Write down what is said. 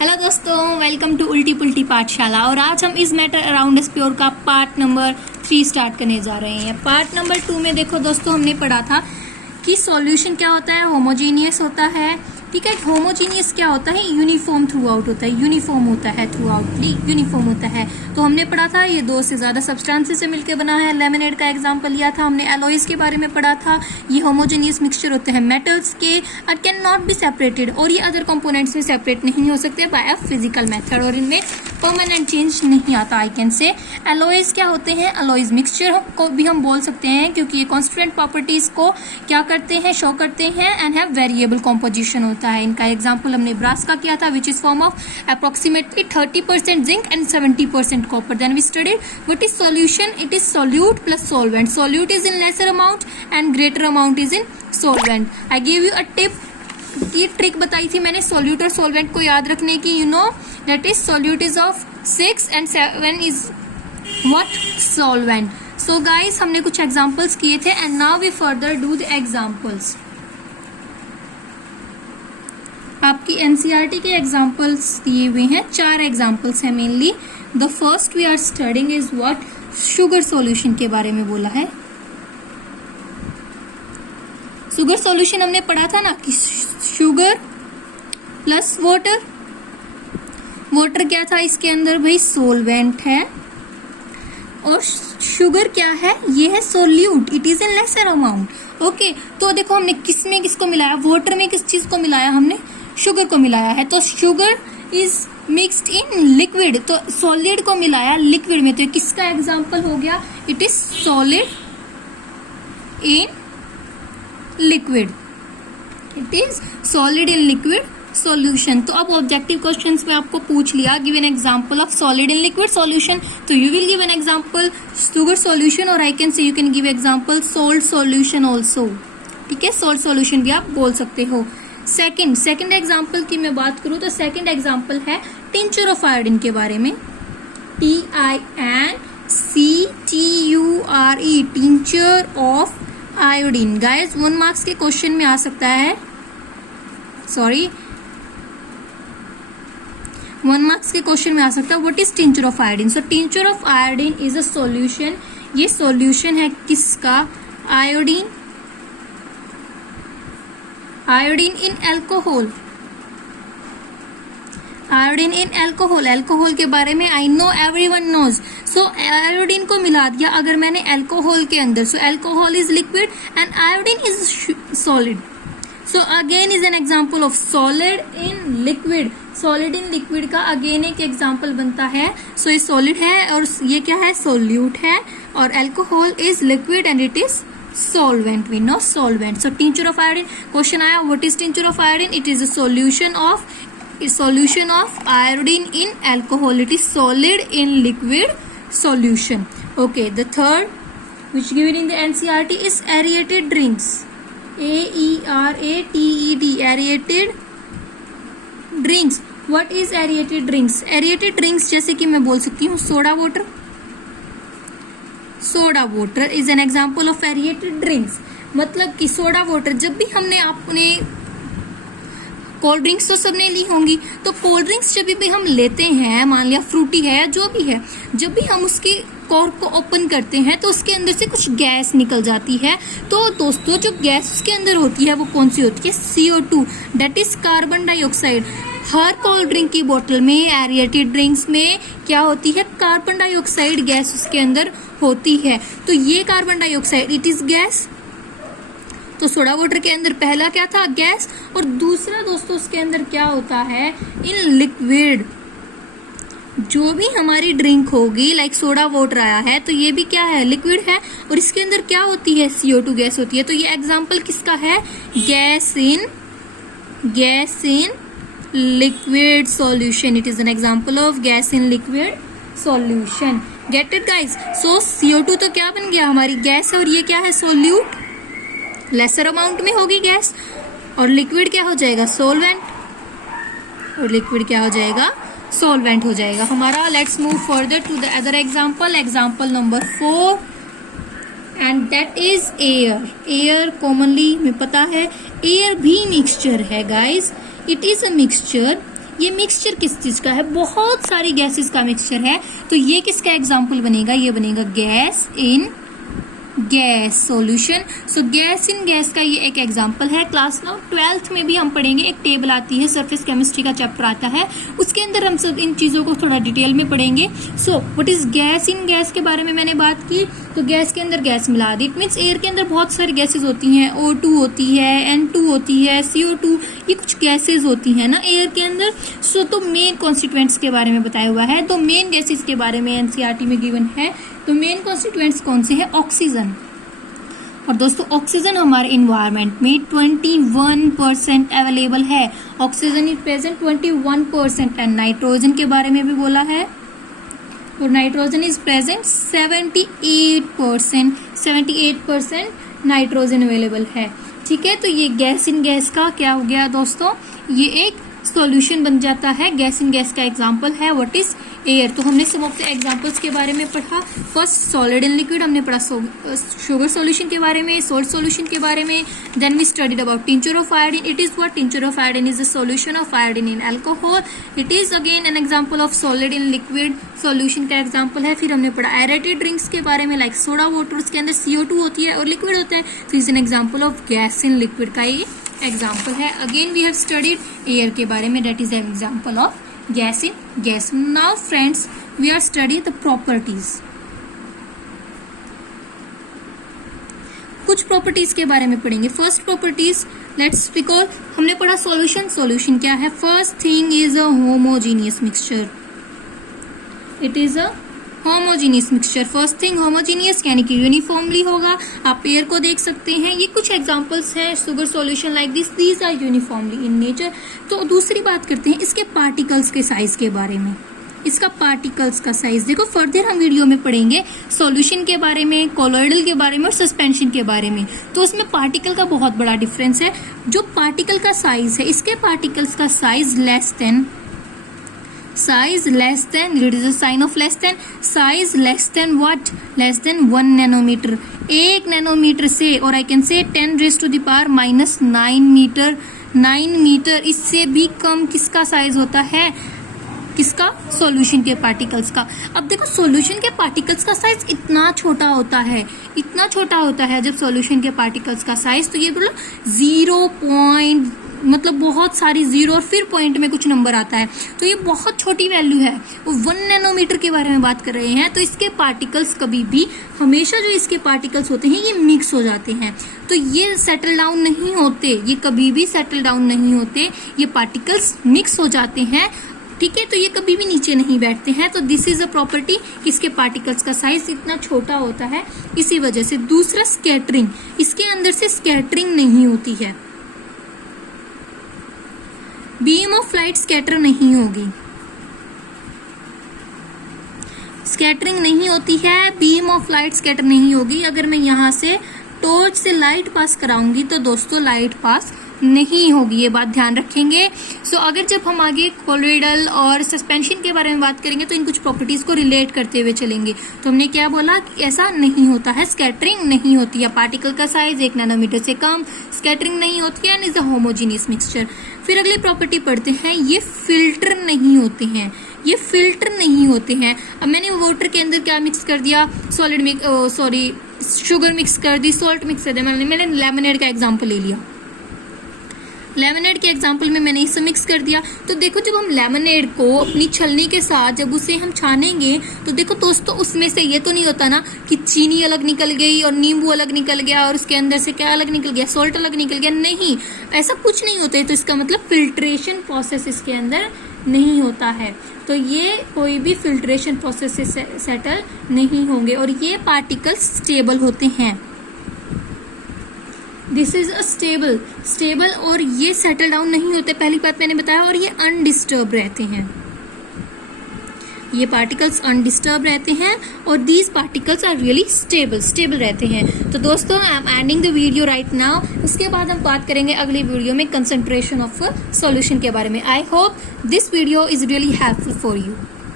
Hello दोस्तों, welcome to उल्टी पुल्टी पाठशाला। और आज हम इस मैटर अराउंड एस प्योर का पार्ट नंबर 3 स्टार्ट करने जा रहे हैं। पार्ट नंबर 2 में देखो दोस्तों, हमने पढ़ा था कि सॉल्यूशन क्या होता है, होमोजीनियस होता है। ठीक है, होमोजीनियस क्या होता है, यूनिफॉर्म थ्रू आउट होता है, यूनिफॉर्म होता है, थ्रू आउटली यूनिफॉर्म होता है। तो हमने पढ़ा था ये 2 से ज्यादा सब्सटेंसेस से मिलकर बना है। लेमनेड का एग्जांपल लिया था हमने, एलॉयज के बारे में पढ़ा था। ये होमोजीनियस मिक्सचर होते हैं मेटल्स के and can not be separated, और ये अदर कंपोनेंट्स में सेपरेट नहीं हो सकते बाय अ फिजिकल मेथड, और इनमें परमानेंट चेंज नहीं आता। आई कैन से एलॉयज क्या होते हैं, एलॉयज मिक्सचर को भी हम बोल सकते हैं, क्योंकि ये कॉन्स्टेंट प्रॉपर्टीज को क्या करते हैं, शो करते हैं एंड हैव वेरिएबल कॉम्पोजिशन होता है। इनका एग्जांपल हमने ब्रास का किया था, which is form of approximately 30% zinc and 70% copper. Then we studied what is solution, it is solute plus solvent. Solute is in lesser amount and greater amount is in solvent. I give you a tip, ये trick बताई थी मैंने solute और solvent को याद रखने की। You know that is solute is of 6 and 7 is what, solvent. So guys, हमने कुछ एग्जांपल्स किए थे and now we further do the examples. आपकी एनसीईआरटी के एग्जांपल्स दिए हुए हैं, 4 एग्जांपल्स हैं मेनली। The first we are studying is what, sugar solution के बारे में बोला है। शुगर सॉल्यूशन हमने पढ़ा था ना कि शुगर प्लस वाटर। वाटर क्या था इसके अंदर भाई, सोलवेंट है, और शुगर क्या है, ये है solute, it is in lesser amount. Okay, तो देखो हमने किसमें किसको मिलाया, वाटर में किस चीज को मिलाया, हमने शुगर को मिलाया है। तो sugar is mixed in liquid, तो सॉलिड को मिलाया लिक्विड में। तो किसका एग्जांपल हो गया, it is solid in liquid, it is solid in liquid solution. तो अब ऑब्जेक्टिव क्वेश्चंस में आपको पूछ लिया, give an example of solid in liquid solution, तो you will give an example sugar solution, और I can say you can give example salt solution also. ठीक है, सॉल्ट सॉल्यूशन भी आप बोल सकते हो। सेकंड एग्जांपल की मैं बात करूं तो सेकंड एग्जांपल है टिंचर ऑफ आयोडीन के बारे में, TINCTURE, tincture of iodine. Guys 1 marks के क्वेश्चन में आ सकता है, सॉरी 1 मार्क्स के क्वेश्चन में आ सकता है, what is tincture of iodine. So tincture of iodine is a solution, ये सॉल्यूशन है किसका, iodine, iodine in alcohol, iodine in alcohol. Alcohol के बारे में I know everyone knows. So iodine को मिला दिया अगर मैंने एल्कोहल के अंदर, so alcohol is liquid and iodine is solid. So again is an example of solid in liquid. Solid in liquid का अगेन एक एग्जांपल बनता है। सो ये सॉलिड है और ये क्या है, सोल्यूट है, और alcohol is liquid and it is solvent, we know solvent. So tincture of iodine, question आया, what is tincture of iodine, it is a solution of iodine in alcohol, it is solid in liquid solution. Okay, the third which given in the NCERT is aerated drinks, AERATED, aerated drinks. What is aerated drinks? Aerated drinks जैसे कि मैं बोल सकती हूँ soda water, soda water is an example of aerated drinks. मतलब कि soda water, जब भी हमने अपने कोल्ड ड्रिंक्स तो सबने ली होंगी, तो कोल्ड ड्रिंक्स जब भी हम लेते हैं, मान लिया फ्रूटी है या जो भी है, जब भी हम उसकी कॉर्क को ओपन करते हैं तो उसके अंदर से कुछ गैस निकल जाती है। तो दोस्तों जो गैस उसके अंदर होती है वो कौन सी होती है, CO2, that is carbon dioxide. Her cold drink की बोतल में, एरिएटेड ड्रिंक्स में क्या होती है, कार्बन डाइऑक्साइड गैस उसके अंदर होती है। तो ये carbon dioxide it is gas. तो सोडा वाटर के अंदर पहला क्या था, गैस, और दूसरा दोस्तों उसके अंदर क्या होता है, इन लिक्विड। जो भी हमारी ड्रिंक होगी, लाइक सोडा वाटर आया है, तो ये भी क्या है, लिक्विड है, और इसके अंदर क्या होती है, CO2 गैस होती है। तो ये एग्जाम्पल किसका है, gas in liquid solution, it is an example of gas in liquid solution. Get it guys? So CO2 तो क्या बन गया, हमारी गैस है, और ये क्या है, सोल्यूट, लेसर अमाउंट में होगी गैस, और लिक्विड क्या हो जाएगा, सोलवेंट, और लिक्विड क्या हो जाएगा, सोलवेंट हो जाएगा हमारा। Let's move further to the other example, example number 4, and that is air. Air commonly में पता है, एयर भी मिक्सचर है guys, it is a mixture ये मिक्सचर किस चीज का है, बहुत सारी गैसेस का मिक्सचर है। तो ये किसका एग्जाम्पल बनेगा, ये बनेगा gas in gas solution. So gas in gas का ये एक एग्जांपल है। क्लास 12th में भी हम पढ़ेंगे, एक टेबल आती है, सरफेस केमिस्ट्री का चैप्टर आता है, उसके अंदर हम सब इन चीज़ों को थोड़ा डिटेल में पढ़ेंगे। So what is gas in gas के बारे में मैंने बात की। तो गैस के अंदर गैस मिला दी, इट मीन्स एयर के अंदर बहुत सारी गैसेज होती हैं, O2 होती है, N2 होती है, CO2, ये कुछ गैसेज होती हैं ना एयर के अंदर। सो तो मेन कॉन्स्टिट्यूएंट्स के बारे में बताया हुआ है। तो मेन गैसेज के बारे में NCERT में गिवन है। तो मेन कॉन्स्टिट्यूएंट्स कौन से हैं, ऑक्सीजन। और दोस्तों ऑक्सीजन हमारे इन्वायरमेंट में 21% अवेलेबल है। Oxygen is present 21%। And nitrogen के बारे में भी बोला है, और nitrogen is present 78% nitrogen available है। ठीक है, तो ये गैस इन गैस का क्या हो गया दोस्तों, ये एक सॉल्यूशन बन जाता है। गैस इन गैस का एग्जांपल है व्हाट इज एयर। तो हमने सम ऑफ द एग्जांपल्स के बारे में पढ़ा। फर्स्ट सॉलिड एंड लिक्विड हमने पढ़ा, शुगर सॉल्यूशन के बारे में, सॉल्ट सॉल्यूशन के बारे में। Then we studied about tincture of iodine. It is what, tincture of iodine is the solution of iodine in alcohol. It is again an example of solid and liquid solution का example है। फिर हमने पढ़ा aerated drinks के बारे में, like soda water, उसके अंदर CO2 होती है और लिक्विड होता है। तो is an example of gas in liquid का ये एग्जाम्पल है। Again we have studied air के बारे में, that is an example of gas in gas. Now friends we are study the properties. कुछ प्रॉपर्टीज के बारे में पढ़ेंगे। फर्स्ट प्रॉपर्टीज, लेट्स रिकॉल, हमने पढ़ा सॉल्यूशन। सॉल्यूशन क्या है, first thing is a homogeneous mixture. It is a homogeneous mixture. First thing homogeneous यानी कि यूनिफॉर्मली होगा। आप पेयर को देख सकते हैं, ये कुछ एग्जांपल्स हैं। Sugar solution like this, these are uniformly in nature. तो दूसरी बात करते हैं इसके पार्टिकल्स के साइज के बारे में। इसका पार्टिकल्स का साइज देखो, फर्दर हम वीडियो में पढ़ेंगे सॉल्यूशन के बारे में, कोलॉइडल के बारे में और सस्पेंशन के बारे में। तो उसमें पार्टिकल का बहुत बड़ा डिफरेंस है। जो पार्टिकल का साइज है, इसके पार्टिकल्स का size less than, it is a sign of less than, size less than what, less than 1 nanometre, 1 nanometre से, और I can say 10⁻⁻⁹ metre, 9 metre, इससे भी कम किसका साइज होता है, किसका, सॉल्यूशन के पार्टिकल्स का। अब देखो सॉल्यूशन के पार्टिकल्स का साइज इतना छोटा होता है, इतना छोटा होता है जब सॉल्यूशन के पार्टिकल्स का साइज, तो ये बोलो 0. मतलब बहुत सारी जीरो और फिर पॉइंट में कुछ नंबर आता है, तो ये बहुत छोटी वैल्यू है। वो 1 नैनोमीटर के बारे में बात कर रहे हैं। तो इसके पार्टिकल्स कभी भी, हमेशा जो इसके पार्टिकल्स होते हैं ये मिक्स हो जाते हैं, तो ये सेटल डाउन नहीं होते, ये कभी भी सेटल डाउन नहीं होते, ये पार्टिकल्स मिक्स हो जाते हैं। ठीक है, तो ये कभी भी नीचे नहीं बैठते हैं। तो दिस इज अ प्रॉपर्टी, इसके पार्टिकल्स का साइज इतना छोटा होता है इसी वजह से। दूसरा स्कैटरिंग, इसके अंदर से स्कैटरिंग नहीं होती है, बीम ऑफ लाइट स्कैटर नहीं होगी, स्कैटरिंग नहीं होती है, बीम ऑफ लाइट स्कैटर नहीं होगी। अगर मैं यहाँ से टॉर्च से लाइट पास कराऊंगी तो दोस्तों लाइट पास नहीं होगी, ये बात ध्यान रखेंगे। सो अगर जब हम आगे कोलॉइडल और सस्पेंशन के बारे में बात करेंगे तो इन कुछ प्रॉपर्टीज को रिलेट करते हुए चलेंगे। तो हमने क्या बोला कि ऐसा नहीं होता है, स्कैटरिंग नहीं होती है, पार्टिकल का साइज 1 नैनोमीटर से कम, स्कैटरिंग नहीं होती है, and is a homogeneous mixture. फिर अगली प्रॉपर्टी पढ़ते हैं, ये फिल्टर नहीं होते हैं, ये फिल्टर नहीं होते हैं। अब मैंने वाटर के अंदर क्या मिक्स कर दिया, solid mix, sorry sugar mix कर दी, सॉल्ट मिक्स कर दिया। मैंने लेमनेड का एग्जाम्पल ले लिया, लेमनेड के एग्जाम्पल में मैंने इसे मिक्स कर दिया। तो देखो जब हम लेमनेड को अपनी छलनी के साथ जब उसे हम छानेंगे तो देखो दोस्तों उसमें से ये तो नहीं होता ना कि चीनी अलग निकल गई और नींबू अलग निकल गया और उसके अंदर से क्या अलग निकल गया, सॉल्ट अलग निकल गया, नहीं, ऐसा कुछ नहीं होता है। तो इसका मतलब फिल्ट्रेशन प्रोसेस इसके अंदर नहीं होता है, तो ये कोई भी फिल्ट्रेशन प्रोसेस से सेटल नहीं होंगे और ये पार्टिकल्स स्टेबल होते हैं। दिस इज अ स्टेबल और ये सेटल डाउन नहीं होते, पहली बात मैंने बताया, और ये अनडिस्टर्ब रहते हैं, ये पार्टिकल्स अनडिस्टर्ब रहते हैं और these particles are really stable रहते हैं। तो दोस्तों I am ending the video right now. इसके बाद हम बात करेंगे अगली वीडियो में कंसंट्रेशन ऑफ सॉल्यूशन के बारे में। I hope this video is really helpful for you.